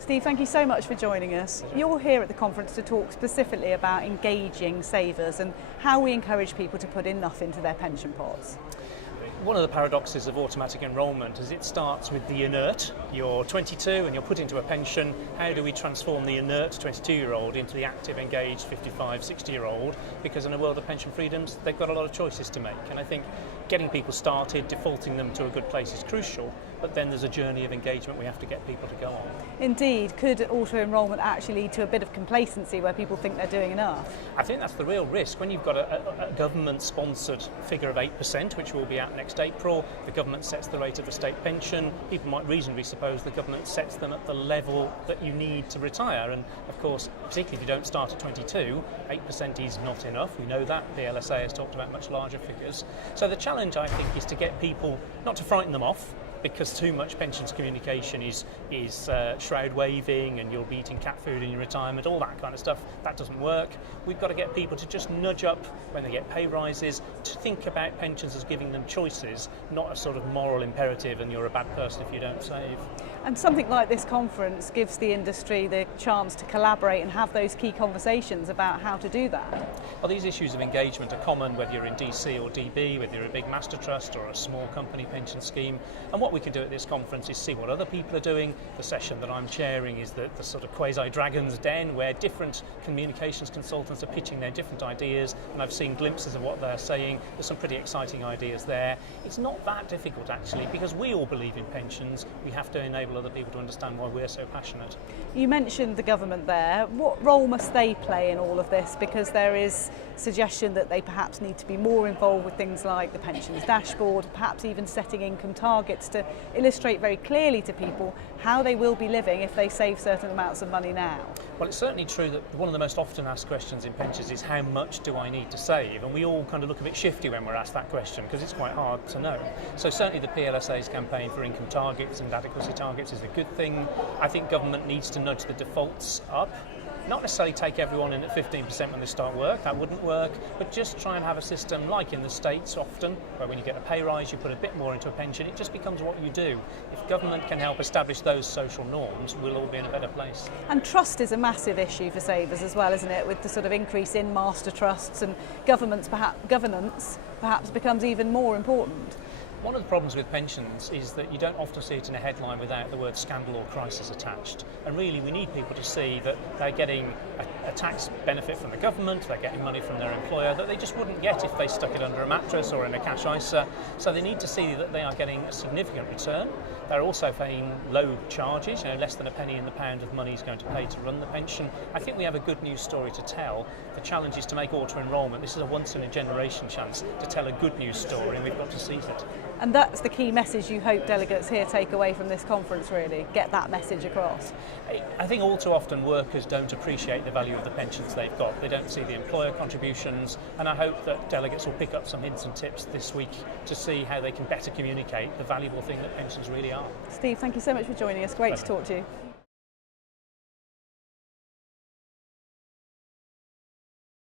Steve, thank you so much for joining us. You're here at the conference to talk specifically about engaging savers and how we encourage people to put enough into their pension pots. One of the paradoxes of automatic enrolment is it starts with the inert. You're 22 and you're put into a pension. How do we transform the inert 22-year-old into the active, engaged 55, 60-year-old? Because in a world of pension freedoms, they've got a lot of choices to make. And I think getting people started, defaulting them to a good place is crucial, but then there's a journey of engagement we have to get people to go on. Indeed. Could auto-enrolment actually lead to a bit of complacency where people think they're doing enough? I think that's the real risk. When you've got a government-sponsored figure of 8%, which will be out next April, the government sets the rate of the state pension, people might reasonably suppose the government sets them at the level that you need to retire. And of course, particularly if you don't start at 22, 8% is not enough. We know that. PLSA has talked about much larger figures. So the challenge, I think, is to get people, not to frighten them off, because too much pensions communication is shroud waving and you'll be eating cat food in your retirement, all that kind of stuff. That doesn't work. We've got to get people to just nudge up when they get pay rises, to think about pensions as giving them choices, not a sort of moral imperative and you're a bad person if you don't save. And something like this conference gives the industry the chance to collaborate and have those key conversations about how to do that. Well, these issues of engagement are common whether you're in DC or DB, whether you're a big master trust or a small company pension scheme. And what we can do at this conference is see what other people are doing. The session that I'm chairing is the sort of quasi-dragon's den where different communications consultants are pitching their different ideas, and I've seen glimpses of what they're saying. There's some pretty exciting ideas there. It's not that difficult actually, because we all believe in pensions. We have to enable other people to understand why we're so passionate. You mentioned the government there. What role must they play in all of this? Because there is suggestion that they perhaps need to be more involved with things like the pensions dashboard, perhaps even setting income targets to illustrate very clearly to people how they will be living if they save certain amounts of money now. Well, it's certainly true that one of the most often asked questions in pensions is how much do I need to save? And we all kind of look a bit shifty when we're asked that question because it's quite hard to know. So certainly the PLSA's campaign for income targets and adequacy targets is a good thing. I think government needs to nudge the defaults up. Not necessarily take everyone in at 15% when they start work, that wouldn't work, but just try and have a system like in the States often, where when you get a pay rise you put a bit more into a pension. It just becomes what you do. If government can help establish those social norms, we'll all be in a better place. And trust is a massive issue for savers as well, isn't it? With the sort of increase in master trusts and governance perhaps becomes even more important. One of the problems with pensions is that you don't often see it in a headline without the word scandal or crisis attached. And really we need people to see that they're getting a tax benefit from the government, they're getting money from their employer that they just wouldn't get if they stuck it under a mattress or in a cash ISA. So they need to see that they are getting a significant return. They're also paying low charges, less than a penny in the pound of money is going to pay to run the pension. I think we have a good news story to tell. The challenge is to make auto-enrolment. This is a once-in-a-generation chance to tell a good news story, and we've got to seize it. And that's the key message you hope delegates here take away from this conference, really, get that message across. I think all too often workers don't appreciate the value of the pensions they've got. They don't see the employer contributions, and I hope that delegates will pick up some hints and tips this week to see how they can better communicate the valuable thing that pensions really are. Steve, thank you so much for joining us. Great to talk to you.